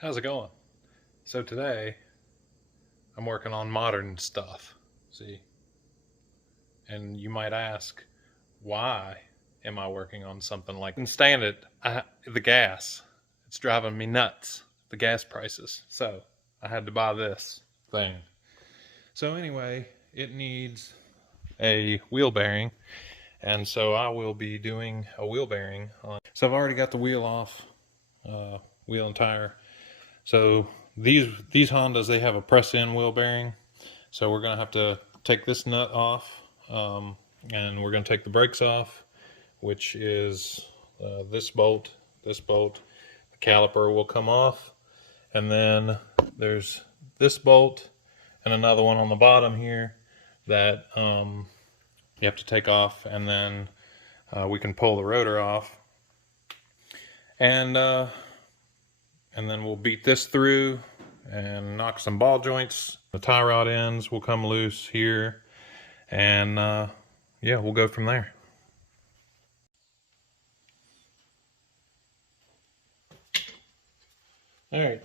How's it going? So today I'm working on modern stuff. See? And you might ask, why am I working on something like I can stand it? The gas. It's driving me nuts. The gas prices. So I had to buy this thing. So anyway, it needs a wheel bearing, and so I will be doing a wheel bearing on. So I've already got the wheel off, wheel and tire. So these Hondas, they have a press-in wheel bearing. So we're gonna have to take this nut off, and we're gonna take the brakes off, which is this bolt, this bolt. The caliper will come off, and then there's this bolt and another one on the bottom here that you have to take off, and then we can pull the rotor off, and then we'll beat this through and knock some ball joints. The tie rod ends will come loose here, and yeah, we'll go from there. All right,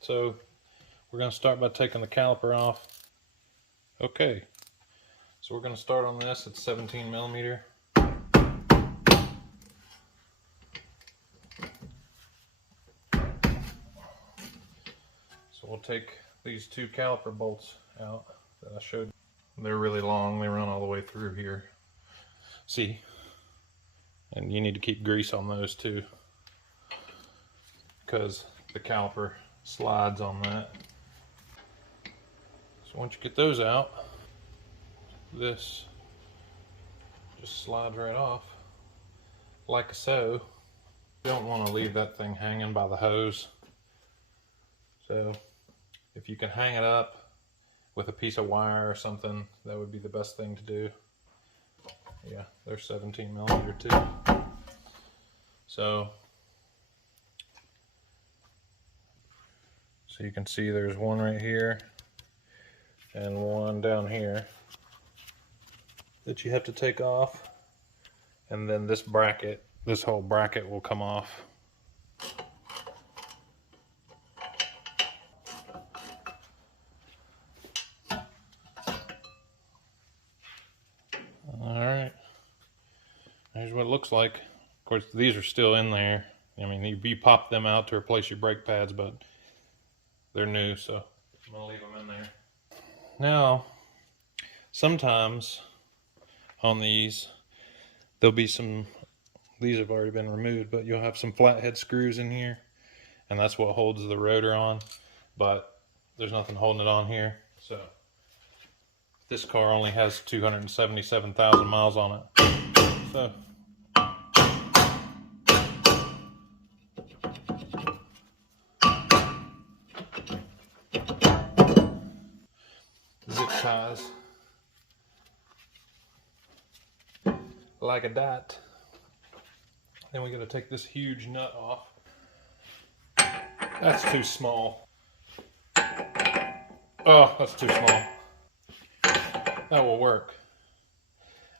so we're going to start by taking the caliper off. Okay, so we're going to start on this at 17 millimeter. So we'll take these two caliper bolts out that I showed. They're really long, they run all the way through here. See? And you need to keep grease on those too, because the caliper slides on that. So once you get those out, this just slides right off like so. You don't want to leave that thing hanging by the hose. So if you can hang it up with a piece of wire or something, that would be the best thing to do. Yeah, they're 17 millimeter too. So you can see there's one right here and one down here that you have to take off, and then this bracket, this whole bracket will come off. Alright, here's what it looks like. Of course, these are still in there. I mean, you pop them out to replace your brake pads, but they're new, so I'm gonna leave them in there. Now, sometimes on these, there'll be some, these have already been removed, but you'll have some flathead screws in here, and that's what holds the rotor on, but there's nothing holding it on here. So this car only has 277,000 miles on it. So zip ties like a dot. Then we got to take this huge nut off. That's too small. Oh, that's too small. That will work.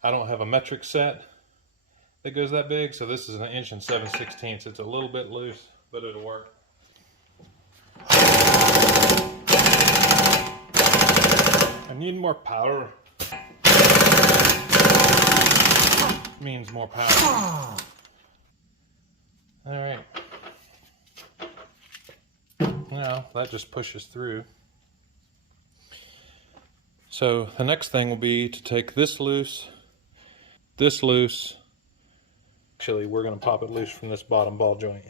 I don't have a metric set that goes that big, so this is 1 inch and 7/16. It's a little bit loose, but it'll work. I need more power. Means more power. All right. Now that just pushes through. So the next thing will be to take this loose, this loose. Actually, we're going to pop it loose from this bottom ball joint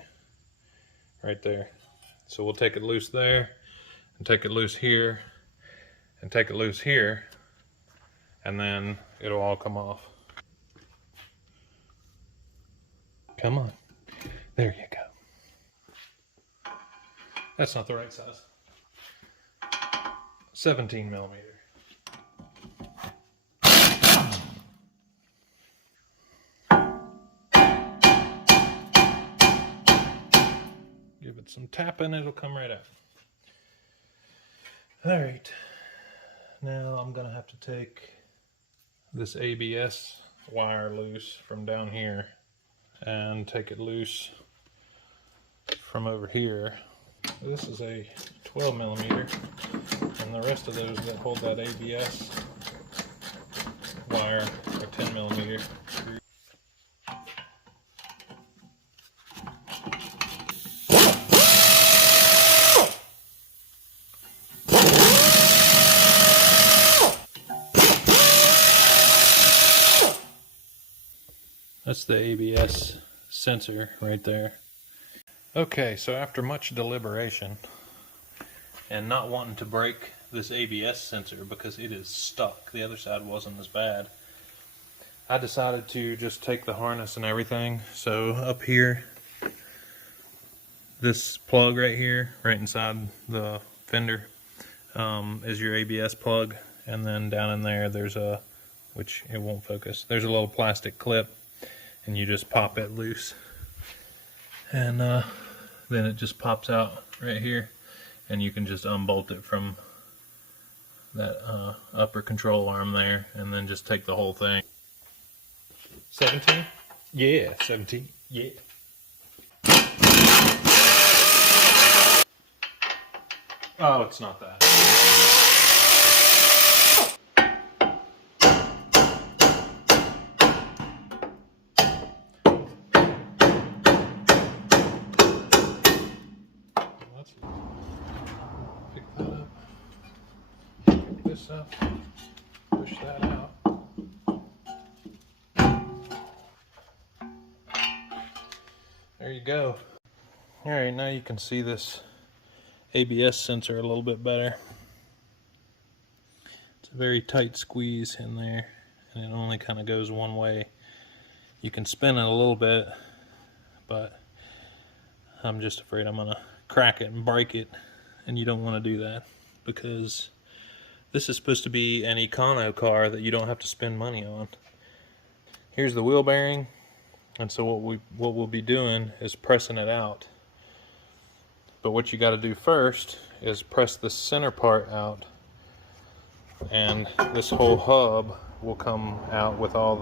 right there. So we'll take it loose there, and take it loose here, and take it loose here, and then it'll all come off. Come on. There you go. That's not the right size. 17 millimeter. Give it some tapping, it'll come right out. All right. Now I'm gonna have to take this ABS wire loose from down here and take it loose from over here. So this is a 12 millimeter, and the rest of those that hold that ABS wire are 10 millimeter. That's the ABS sensor right there. Okay, so after much deliberation and not wanting to break this ABS sensor because it is stuck, the other side wasn't as bad, I decided to just take the harness and everything. So up here, this plug right here, right inside the fender, is your ABS plug, and then down in there there's a, which it won't focus, there's a little plastic clip, and you just pop it loose, and then it just pops out right here, and you can just unbolt it from that upper control arm there, and then just take the whole thing. 17? Yeah, 17. Yeah. Oh, it's not that. Let's pick that up. Pick this up. Push that out. There you go. Alright, now you can see this ABS sensor a little bit better. It's a very tight squeeze in there, and it only kind of goes one way. You can spin it a little bit, but I'm just afraid I'm gonna crack it and break it, and you don't want to do that, because this is supposed to be an econo car that you don't have to spend money on. Here's the wheel bearing, and so what we'll be doing is pressing it out. But what you got to do first is press the center part out, and this whole hub will come out with all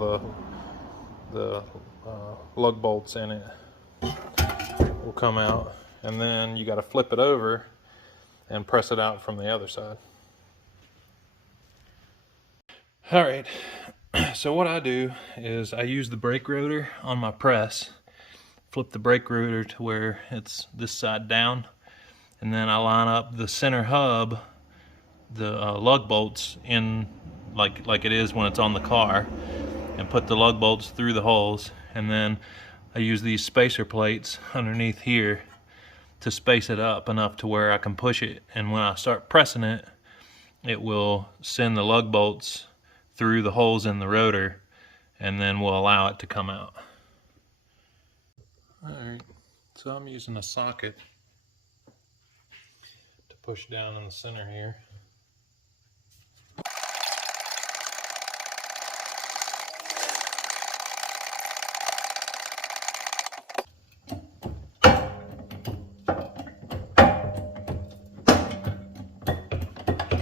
the lug bolts in it. Will come out, and then you got to flip it over and press it out from the other side. All right. So what I do is I use the brake rotor on my press, flip the brake rotor to where it's this side down, and then I line up the center hub, the lug bolts in like it is when it's on the car, and put the lug bolts through the holes, and then I use these spacer plates underneath here to space it up enough to where I can push it, and when I start pressing it, it will send the lug bolts through the holes in the rotor, and then we'll allow it to come out. Alright, so I'm using a socket to push down in the center here.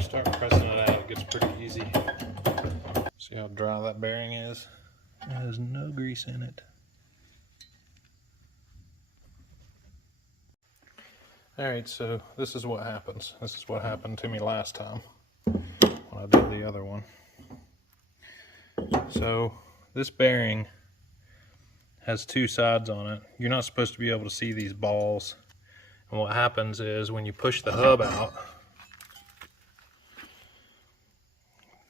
Start pressing it out, it gets pretty easy. See how dry that bearing is? It has no grease in it. Alright, so this is what happens. This is what happened to me last time when I did the other one. So this bearing has two sides on it. You're not supposed to be able to see these balls. And what happens is when you push the hub out,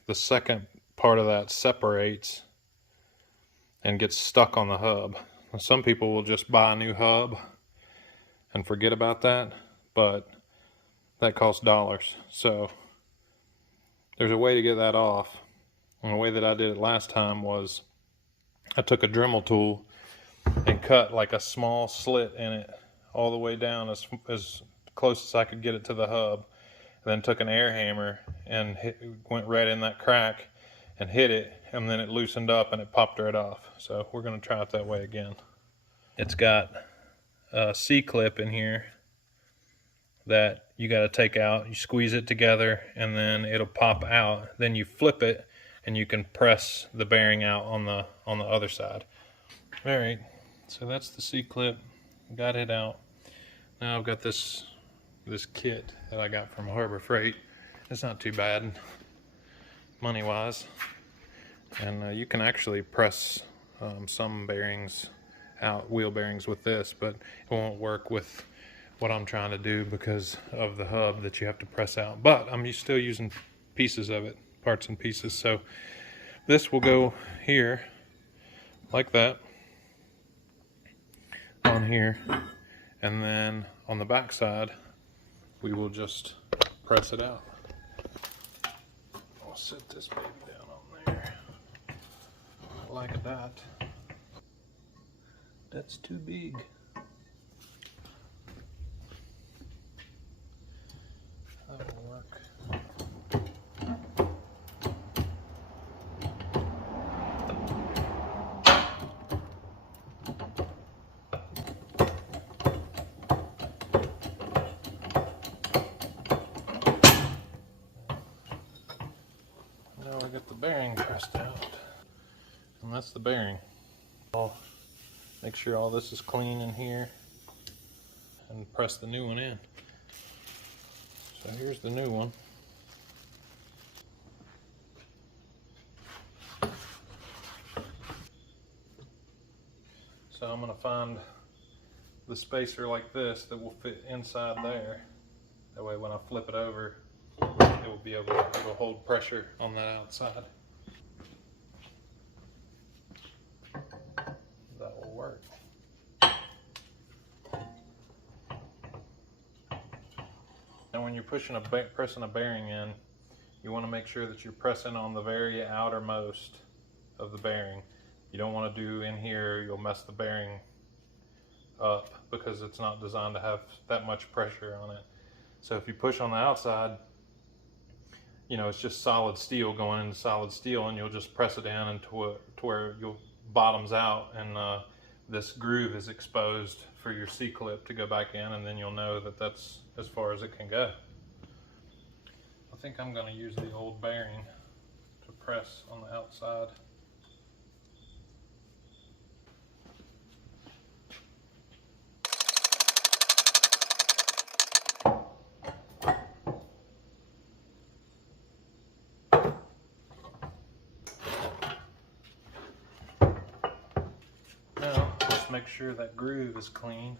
the second part of that separates and gets stuck on the hub. Now, some people will just buy a new hub and forget about that, but that costs dollars. So there's a way to get that off. And the way that I did it last time was I took a Dremel tool and cut like a small slit in it all the way down as close as I could get it to the hub. And then took an air hammer and went right in that crack and hit it, and then it loosened up and it popped right off. So we're going to try it that way again. It's got a C-clip in here that you got to take out. You squeeze it together and then it'll pop out. Then you flip it and you can press the bearing out on the other side. All right, so that's the C-clip. Got it out. Now I've got this this kit that I got from Harbor Freight. It's not too bad money-wise, and you can actually press some bearings out, wheel bearings, with this, but it won't work with what I'm trying to do because of the hub that you have to press out. But I'm still using pieces of it, parts and pieces. So this will go here like that on here, and then on the back side we will just press it out. I'll set this baby down on there like that. That's too big. That will work. Now we get the bearing pressed out, and that's the bearing. I'll make sure all this is clean in here and press the new one in. So here's the new one. So I'm going to find the spacer like this that will fit inside there. That way when I flip it over, it will be able to hold pressure on that outside. That will work. And when you're pressing a bearing in, you want to make sure that you're pressing on the very outermost of the bearing. You don't want to do in here, you'll mess the bearing up because it's not designed to have that much pressure on it. So if you push on the outside, you know, it's just solid steel going into solid steel, and you'll just press it in and to where you'll bottoms out, and this groove is exposed for your C-clip to go back in, and then you'll know that that's as far as it can go. I think I'm going to use the old bearing to press on the outside. Now, just make sure that groove is clean.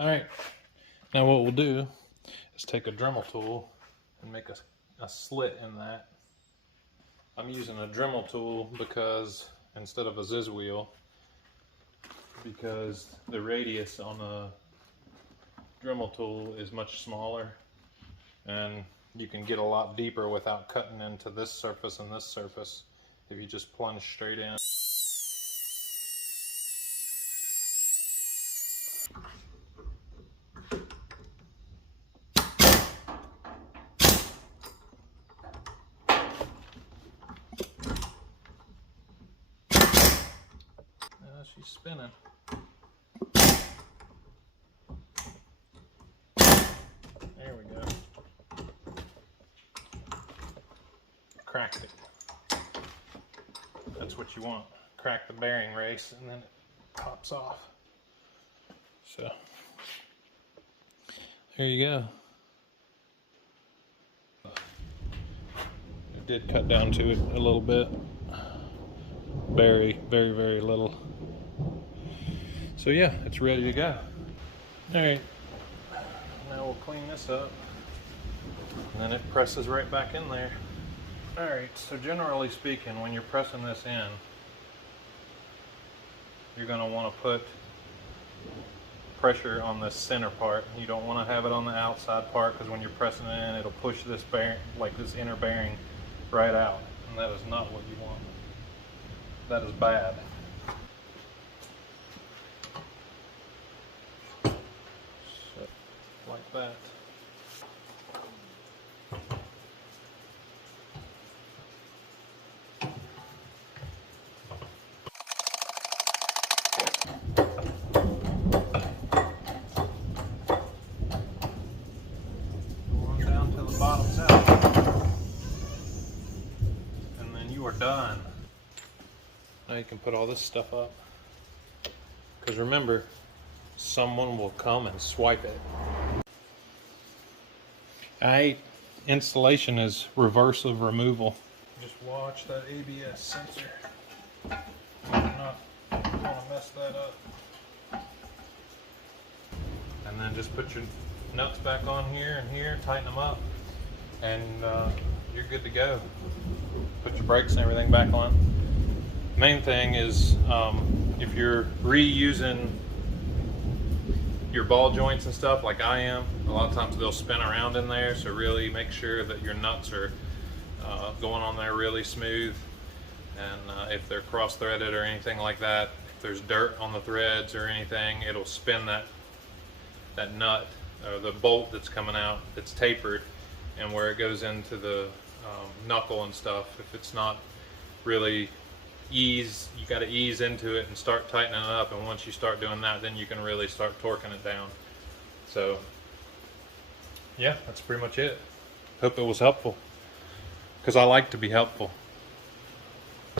Alright, now what we'll do is take a Dremel tool and make a slit in that. I'm using a Dremel tool because instead of a Ziz wheel, because the radius on a Dremel tool is much smaller, and you can get a lot deeper without cutting into this surface and this surface if you just plunge straight in. She's spinning. There we go. Cracked it. That's what you want. Crack the bearing race, and then it pops off. So there you go. It did cut down to it a little bit. Very, very, very little. So yeah, it's ready to go. Alright, now we'll clean this up, and then it presses right back in there. Alright, so generally speaking, when you're pressing this in, you're going to want to put pressure on the center part. You don't want to have it on the outside part, because when you're pressing it in, it'll push this bearing, like this inner bearing, right out, and that is not what you want. That is bad. Like that. Going down till the bottom's out. done. Now you can put all this stuff up. Because remember, someone will come and swipe it. Alright, installation is reverse of removal. Just watch that ABS sensor. I'm not going to mess that up. And then just put your nuts back on here and here, tighten them up, and you're good to go. Put your brakes and everything back on. Main thing is if you're reusing your ball joints and stuff like I am, a lot of times they'll spin around in there, so really make sure that your nuts are going on there really smooth, and if they're cross threaded or anything like that, if there's dirt on the threads or anything, it'll spin that nut or the bolt that's coming out that's tapered, and where it goes into the knuckle and stuff, if it's not really you got to ease into it and start tightening it up, and once you start doing that, then you can really start torquing it down. So yeah, that's pretty much it. Hope it was helpful, because I like to be helpful.